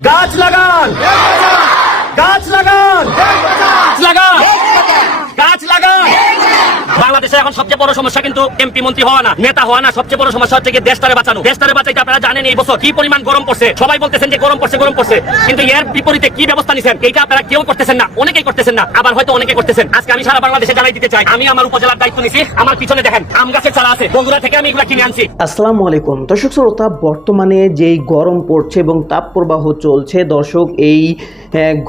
গাছ লাগান গাছ লাগান গাছ লাগান গাছ লাগান বাংলাদেশে এখন সবচেয়ে বড় সমস্যা কিন্তু এমপি মন্ত্রী হওয়া না, নেতা হওয়া না। সবচেয়ে বড় সমস্যা হচ্ছে দেশটারে বাঁচানো। দেশটারে বাঁচাইতে আপনারা জানেন এই বছর কি পরিমাণ গরম পড়ছে? সবাই বলতেছেন যে গরম পড়ছে গরম পড়ছে। কিন্তু এর বিপরীতে কি ব্যবস্থা নিছেন? এটা আপনারা কেউ করতেছেন না। অনেকেই করতেছেন না। আবার হয়তো অনেকে করতেছেন। আজকে আমি সারা বাংলাদেশে জানাই দিতে চাই। আমি আমার উপজেলার দায়িত্ব নিছি। আমার পিছনে দেখেন, আম গাছের চারা আছে। বগুড়া থেকে আমি এগুলা কিনে আনছি। আসসালামু আলাইকুম। দর্শক শ্রোতা, বর্তমানে যেই গরম পড়ছে এবং তাপ প্রবাহ চলছে, দর্শক, এই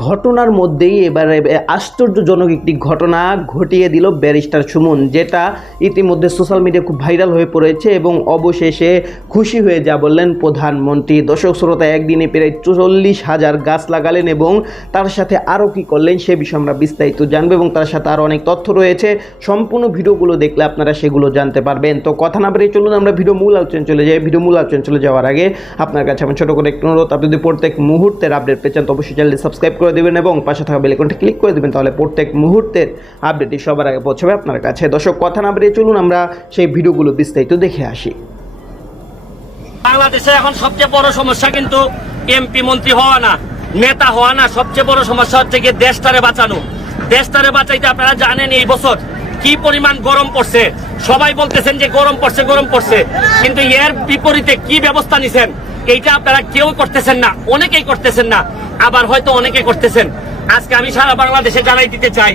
ঘটনার মধ্যেই এবারে আশ্চর্যজনক একটি ঘটনা ঘটিয়ে দিল ব্যারিস্টার সুমন, যেটা ইতিমধ্যে সোশ্যাল মিডিয়া খুব ভাইরাল হয়ে পড়েছে এবং অবশেষে খুশি হয়ে যা বললেন প্রধানমন্ত্রী। দর্শক শ্রোতা, একদিনে প্রায় চল্লিশ হাজার গাছ লাগালেন এবং তার সাথে আরও কি করলেন সে বিষয়ে আমরা বিস্তারিত জানব এবং তার সাথে আরও অনেক তথ্য রয়েছে। সম্পূর্ণ ভিডিওগুলো দেখলে আপনারা সেগুলো জানতে পারবেন। তো কথা না বেরিয়ে চলুন, আমরা ভিডিও মূল আলোচনা চলে যাই। ভিডিও মূল আলোচনা চলে যাওয়ার আগে আপনার কাছে আমার ছোটো করে একটু অনুরোধ, আপনি যদি প্রত্যেক মুহূর্তের আপডেট পেয়েছেন তো অবশ্যই চ্যানেলটি সাবস্ক্রাইব করে দেবেন এবং পাশে থাকা বেলিকনটি ক্লিক করে দেবেন, তাহলে প্রত্যেক মুহূর্তের আপডেটটি সবার আগে পৌঁছাবে আপনার কাছে। দর্শক, কথা না বেরিয়ে চলুন, আমরা সেই ভিডিওগুলো বিস্তারিত দেখে আসি। বাংলাদেশে এখন সবচেয়ে বড় সমস্যা কিন্তু এমপি মন্ত্রী হওয়া না, নেতা হওয়া না। সবচেয়ে বড় সমস্যা হচ্ছে কি দেশটারে বাঁচানো। দেশটারে বাঁচাইতে আপনারা জানেন এই বছর কি পরিমাণ গরম পড়ছে। সবাই বলতেছেন যে গরম পড়ছে গরম পড়ছে। কিন্তু এর বিপরীতে কি ব্যবস্থা নিছেন? এইটা আপনারা কেউ করতেছেন না। অনেকেই করতেছেন না, আবার হয়তো অনেকে করতেছেন। আজকে আমি সারা বাংলাদেশে জানাই দিতে চাই,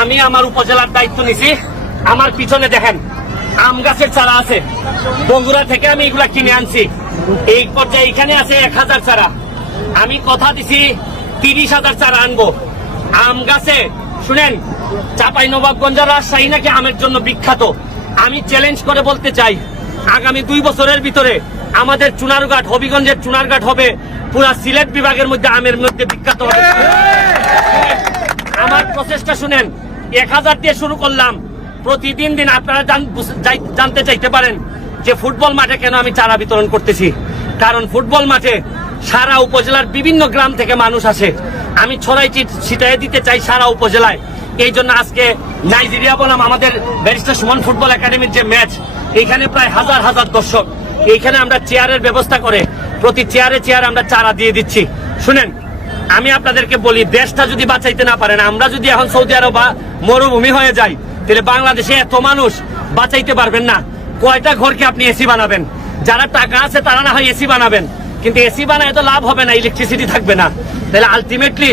আমি আমার উপজেলার দায়িত্ব নিছি। আমার পিছনে দেখেন, আম গাছের চারা আছে। বগুড়া থেকে আমি এগুলা কিনে আনছি। এই পর্যায়ে এখানে আছে এক হাজার চারা। আমি কথা দিছি, তিরিশ হাজার চারা আনব। আম গাছে, শুনেন, চাপাই নবাবগঞ্জ রাজশাহী নাকি আমের জন্য বিখ্যাত। আমি চ্যালেঞ্জ করে বলতে চাই, আগামী দুই বছরের ভিতরে আমাদের চুনারঘাট, হবিগঞ্জের চুনারঘাট হবে। পুরা সিলেট বিভাগের মধ্যে আমের মধ্যে বিখ্যাত হবে। আমার প্রচেষ্টা শুনেন, এক হাজার দিয়ে শুরু করলাম। প্রতিদিন দিন আপনারা জানতে চাইতে পারেন যে ফুটবল মাঠে কেন আমি চারা বিতরণ করতেছি। কারণ ফুটবল মাঠে সারা উপজেলার বিভিন্ন গ্রাম থেকে মানুষ আসে। আমি ছড়াই ছিটাই দিতে চাই সারা উপজেলায়। এই জন্য আজকে নাইজেরিয়া বললাম আমাদের ব্যারিস্টার সুমন ফুটবল একাডেমির যে ম্যাচ, এইখানে প্রায় হাজার হাজার দর্শক। এইখানে আমরা চেয়ারের ব্যবস্থা করে, প্রতি চেয়ারে চেয়ার আমরা চারা দিয়ে দিচ্ছি। শুনেন, আমি আপনাদেরকে বলি, দেশটা যদি বাঁচাইতে না পারেন, আমরা যদি এখন সৌদি আরব বা মরুভূমি হয়ে যাই, তাহলে বাংলাদেশে এত মানুষ বাঁচাইতে পারবেন না। কয়টা ঘরকে আপনি এসি বানাবেন? যারা টাকা আছে, তারা না হয় এসি বানাবেন। কিন্তু এসি বানায় তো লাভ হবে না ইলেকট্রিসিটি থাকবে না। তাহলে আলটিমেটলি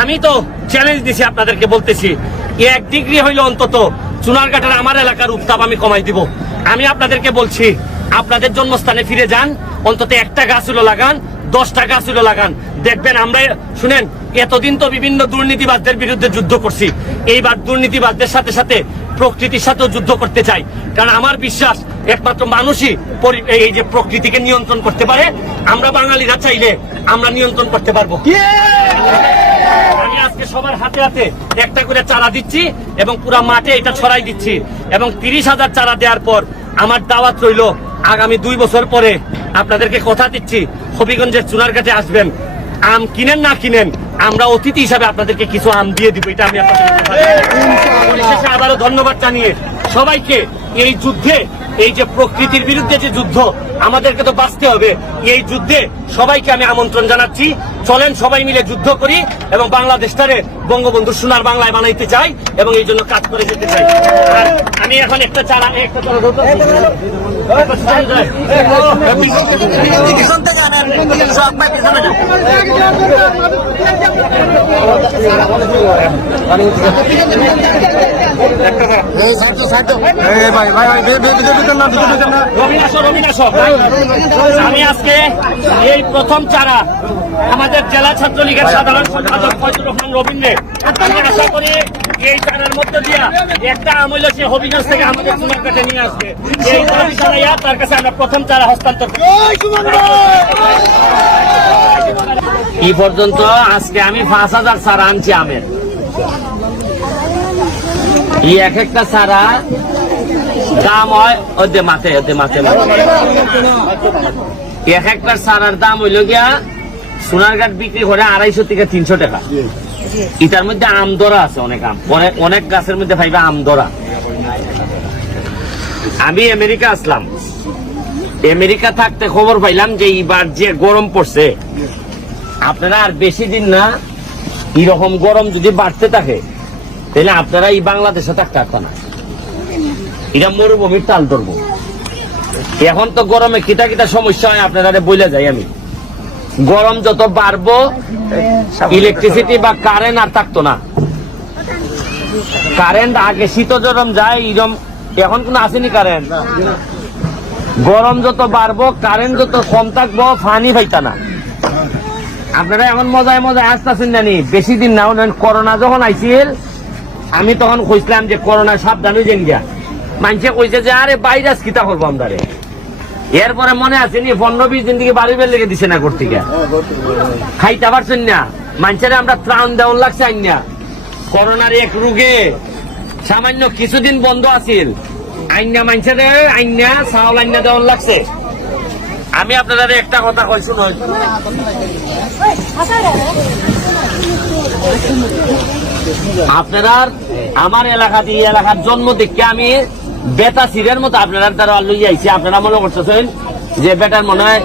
আমি তো চ্যালেঞ্জ দিছি আপনাদেরকে বলতেছি, এক ডিগ্রি হইলে অন্তত, চুনারঘাটের আমার এলাকার উত্তাপ আমি কমাই দিব। আমি আপনাদেরকে বলছি আপনাদের জন্মস্থানে ফিরে যান অন্তত একটা গাছ হলো লাগান দশটা গাছ হলো লাগান। দেখবেন আমরা শুনেন এতদিন তো বিভিন্ন দুর্নীতিবাদদের বিরুদ্ধে যুদ্ধ করছি। এইবার দুর্নীতিবাদদের সাথে সাথে প্রকৃতির সাথেও যুদ্ধ করতে চাই। কারণ আমার বিশ্বাস একমাত্র মানুষই এই যে প্রকৃতিকে নিয়ন্ত্রণ করতে পারে। আমরা বাঙালিরা চাইলে আমরা নিয়ন্ত্রণ করতে পারব। আমি আজকে সবার হাতে হাতে একটা করে চারা দিচ্ছি এবং পুরা মাঠে এটা ছড়াই দিচ্ছি। এবং তিরিশ হাজার চারা দেওয়ার পর আমার দাওয়াত রইল আগামী দুই বছর পরে আপনাদেরকে কথা দিচ্ছি, হবিগঞ্জের চুনার কাছে আসবেন আম কিনেন না কিনেন, আমরা অতিথি হিসাবে আপনাদেরকে কিছু আম দিয়ে দিব, এটা আমি। পরিশেষে আবারও ধন্যবাদ জানিয়ে সবাইকে এই যুদ্ধে, এই যে প্রকৃতির বিরুদ্ধে যে যুদ্ধ আমাদেরকে তো বাঁচতে হবে এই যুদ্ধে সবাইকে আমি আমন্ত্রণ জানাচ্ছি চলেন সবাই মিলে যুদ্ধ করি এবং বাংলাদেশটারে বঙ্গবন্ধু সোনার বাংলায় বানাইতে চাই এবং এই জন্য কাজ করে যেতে চাই আর আমি এখন একটা চারা একটা আমি আজকে এই প্রথম চারা আমাদের জেলা ছাত্রলীগের সাধারণ সম্পাদক ফয়জুর রহমান রবীন্দ্রে। আমি আশা করি এই চারার মধ্যে দিয়া একটা আমল সে হবিগঞ্জ থেকে আমাদের চুনার কাছে নিয়ে আসবে। এই দাবি জানাইয়া তার কাছে আমরা প্রথম চারা হস্তান্তর করি এই পর্যন্ত আজকে আমি পাঁচ হাজার চারা আনছি আমের। এক একটা চারা দাম হয় ওদে মাথে ওদে এক একটা সারার দাম হইল গিয়া সোনারঘাট বিক্রি করে আড়াইশো থেকে তিনশো টাকা। এটার মধ্যে আম ধরা আছে, অনেক আম। অনেক অনেক গাছের মধ্যে পাইবা আম ধরা আমি আমেরিকা আসলাম। আমেরিকা থাকতে খবর পাইলাম যে এইবার যে গরম পড়ছে, আপনারা আর বেশি দিন না, এরকম গরম যদি বাড়তে থাকে তাহলে আপনারা এই বাংলাদেশে থাকতে পারবেন না। এটা মরুভূমির তাল ধরবো। এখন তো গরমে কিটা কিটা সমস্যা হয় আপনারা বলে যাই আমি। গরম যত বাড়বো ইলেকট্রিসিটি বা কারেন্ট আর থাকতো না। কারেন্ট আগে শীত গরম যায়, এরম এখন কোনো আসেনি কারেন্ট গরম যত বাড়বো কারেন্ট যত কম থাকব ফানি পাইতা না। আপনারা এখন মজায় মজায় আসতেছেন জানি, বেশি দিন না করোনা যখন আইছিল আমি তখন কইছিলাম যে করোনা সাবধান হয়ে যান গিয়া মানুষে কইছে যে, আরে, ভাইরাস কিতা করব আমরা রে এরপরে মনে আছে নি পনেরো থেকে বাড়ি বের লেগে দিছে না করতে গিয়া খাইতে পারছেন না। মানুষের আমরা ত্রাণ দেওয়ার লাগছে না করোনার এক রোগে সামান্য কিছুদিন বন্ধ আছিল। আইনা মানুষের আইনা চাউল আইনা দেওয়ার লাগছে। আমি আপনাদের একটা কথা কই, শুনুন। আপনার আমার এলাকাতে এই এলাকার জন্ম দেখে আমি বেটা সিরের মতো আপনারা দ্বারা লই আইছি। আপনারা মনে করতেছেন যে বেটার মনে হয়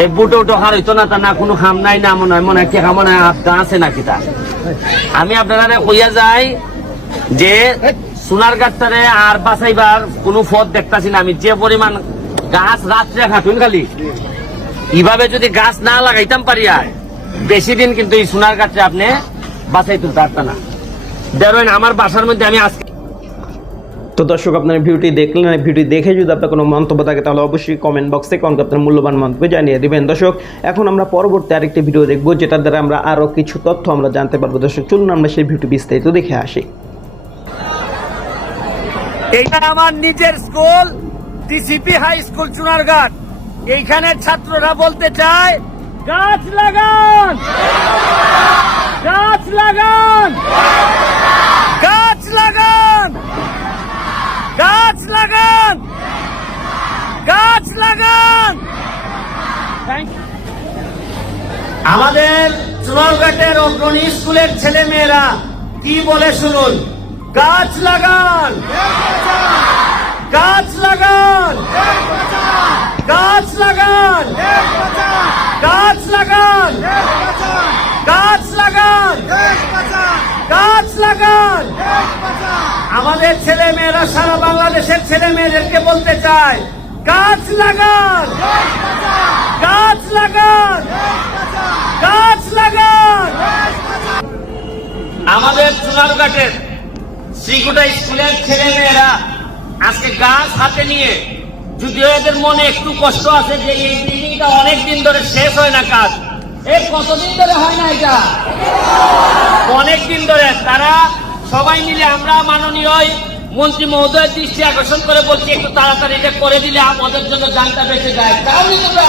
এই বুটো উটো হার হইতো না তা না, কোনো খাম নাই না মনে হয় মনে হয় কেখা মনে হয় আপনার আছে নাকি তা। আমি আপনারা কইয়া যাই যে সোনার গাছটারে আর বাঁচাইবার কোনো পথ দেখতাছি না। আমি যে পরিমাণ গাছ রাত্রে খাটুন খালি, এইভাবে যদি গাছ না লাগাইতাম পারিয়া, বেশি দিন কিন্তু এই সোনার গাছটা আপনি বাঁচাই তুলতে পারতেন না। দেখেন আমার বাসার মধ্যে আমি আজকে তো দর্শক আপনার ভিডিওটি দেখলেন আর ভিডিও দেখে যদি আপনার কোনো মন্তব্য থাকে তাহলে অবশ্যই কমেন্ট বক্সে কমেন্ট আপনার মূল্যবান মন্তব্য জানিয়ে দিবেন। দর্শক এখন আমরা পরবর্তী আরেকটি ভিডিও দেখব যেটার দ্বারা আমরা আরও কিছু তথ্য আমরা জানতে পারব। দর্শক চলুন আমরা সেই ভিডিওটি বিস্তারিত দেখে আসি। এইটা আমার নিজের school T C P high school Chunarghat এইখানে ছাত্ররা বলতে চায় গাছ লাগান। গাছ লাগান। গাছ লাগান। গাছ লাগান। গাছ লাগান। আমাদের চুনারঘাটের অগ্রণী স্কুলের ছেলে মেয়েরা কি বলে শুনুন? গাছ লাগান। গাছ লাগান গাছ লাগান গাছ লাগান গাছ লাগান গাছ লাগান আমাদের ছেলে মেয়েরা সারা বাংলাদেশের ছেলে মেয়েদেরকে বলতে চায়, গাছ লাগান! গাছ লাগান! গাছ লাগান! আমাদের চুনারঘাটের শ্রীকুটা স্কুলের ছেলে মেয়েরা আজকে গাছ হাতে নিয়ে, যদিও এদের মনে একটু কষ্ট আছে যে এই অনেক দিন ধরে শেষ হয় না কাজ। এর কতদিন ধরে হয় না এটা? অনেক দিন ধরে তারা সবাই মিলে আমরা মাননীয় মন্ত্রী মহোদয়ের দৃষ্টি আকর্ষণ করে বলছি, একটু তাড়াতাড়ি এটা করে দিলে আমাদের জন্য জানটা বেঁচে যায়। তাহলে তোমরা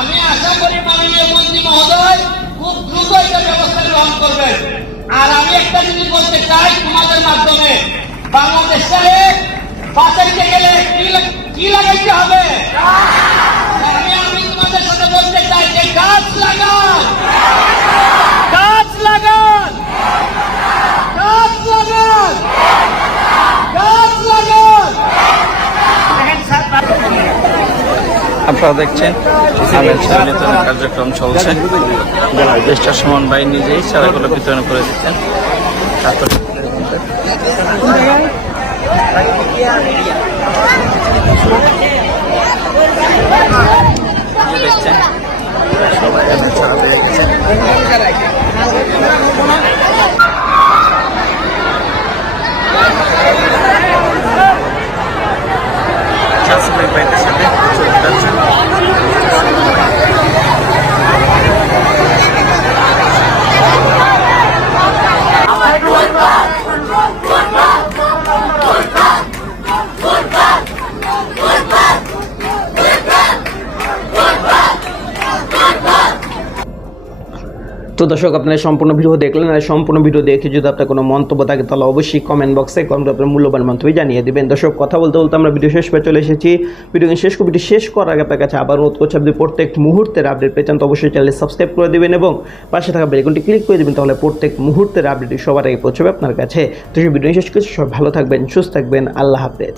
আমি আশা করি মাননীয় মন্ত্রী মহোদয় খুব দ্রুত এটা ব্যবস্থা গ্রহণ করবেন। আর আমি একটা জিনিস বলতে চাই তোমাদের মাধ্যমে। বাংলাদেশে বাঁচাইতে গেলে কি লাগাইতে হবে? আমি আমি তোমাদের সাথে বলতে চাই যে গাছ লাগান গাছ লাগান গাছ লাগান গাছ লাগান দেখেন স্যার আপনারা দেখছেন কার্যক্রম চলছে। দেশটা সমান ভাই নিজেই চারাগুলো বিতরণ করে দিচ্ছেন। তারপর দেখছেন সবাই এখানে চারা পেয়ে গেছে চাষবাই ভাইদের সাথে চলে যাচ্ছে তো দর্শক, আপনারা সম্পূর্ণ ভিডিও দেখলেন আর সম্পূর্ণ ভিডিও দেখে যদি আপনার কোনো মন্তব্য থাকে, তাহলে অবশ্যই কমেন্ট বক্সে কমেন্ট আপনার মূল্যবান মন্তব্য জানিয়ে দেবেন। দর্শক, কথা বলতে বলতে আমরা ভিডিও শেষ পর্যন্ত চলে এসেছি। ভিডিও শেষ ভিডিও শেষ করার আগে আপনার কাছে আবার অনুরোধ করছি, আপনি প্রত্যেক মুহূর্তের আপডেট পেয়েছেন তো অবশ্যই চ্যানেল সাবস্ক্রাইব করে দেবেন এবং পাশে থাকা বেলকনটি ক্লিক করে দেবেন, তাহলে প্রত্যেক মুহূর্তের আপডেট সবার আগে পৌঁছবে আপনার কাছে। তো সেই ভিডিও শেষ করছি, সবাই ভালো থাকবেন, সুস্থ থাকবেন, আল্লাহ হাফেজ।